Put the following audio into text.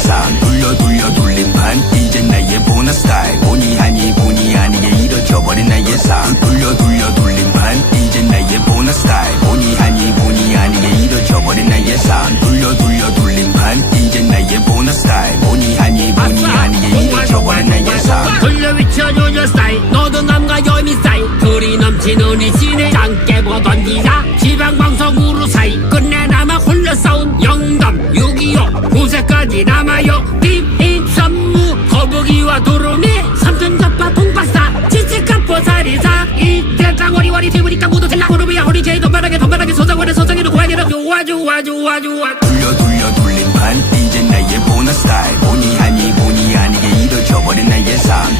세상. 돌려 돌려 돌린 반 이젠 나의 보너스 타임 보니 아니 보니 아니게 잃어져버린 나의 상. 돌려 돌려 돌린 반 이젠 나의 보너스 타임 보니 아니 보니 아니게 잃어져버린 나의 상. 돌려 돌려 돌린 반 이젠 나의 보너스 타임 보니 아니 보니 아니게 잃어져버린 나의 상. 돌려 위쳐 조절 스타일 너도 남과 여미 스타일 불이 넘치는 이 신의 땅 깨보던 기사. 거북이요. 고세까지 남아요. 김이 선무 거북이와 도로미 삼촌잡파 동파사 치치카 보사리사. 이대땅어리 와리 뒤부니까 모두 텔라호르비야 허리제이 덤바닥에 덤바닥에 소장원에 소장이로 고양이로 좋아 좋아 좋아 좋아. 돌려 돌려 돌린 반. 이제 나의 보너스 타임 보니 아니 보니 아니게 잃어져버린 나의 삶.